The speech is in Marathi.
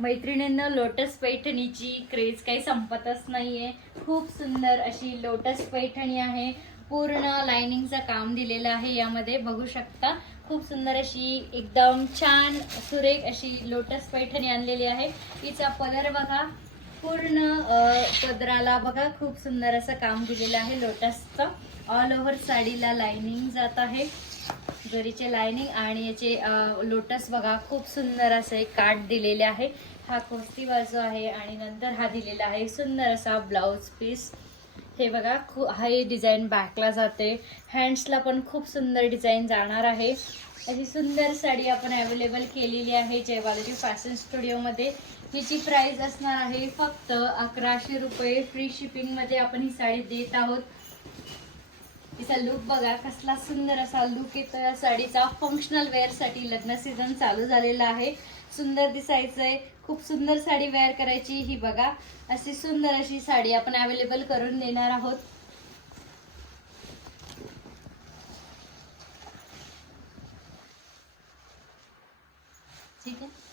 मैत्रिणींना लोटस पैठणीची क्रेज काही संपतच नाहीये। खूप सुंदर अशी लोटस पैठणी आहे। पूर्ण लाइनिंगचं काम दिलेलं आहे, यामध्ये बघू शकता। खूप सुंदर अशी एकदम छान सुरेख अशी लोटस पैठणी आणलेली आहे। हिचा पदर बघा, पूर्ण पदराला बघा खूप सुंदर असं काम दिलेलं आहे लोटसचं। ऑल ओव्हर साडीला लाइनिंग जात आहे, जरीचे लाइनिंग आणि याचे लोटस बघा खूप सुंदर असे काट दिलेले आहे। हा कोस्ती बाजू आहे आणि नंतर हा दिलेला आहे सुंदर असा ब्लाउज पीस। हे बघा हे डिझाईन बॅकला जाते, हँड्सला पण खूप सुंदर डिझाईन जाणार आहे। अशी सुंदर साडी आपण अवेलेबल केलेली आहे जयबालाजी फॅशन स्टुडिओमध्ये। हिची प्राइस असणार आहे फक्त 1100 रुपये। फ्री शिपिंग मध्ये आपण ही साडी देत आहोत। तिचा लुक बघा, कसला सुंदर असा लुक येतो या साडीचा। फंक्शनल वेअर साठी लग्न सीझन चालू झालेला आहे, सुंदर दिसायचंय, खूप सुंदर साडी वेअर करायची। ही बघा अशी सुंदर अशी साडी आपण अवेलेबल करून देणार आहोत। ठीक आहे।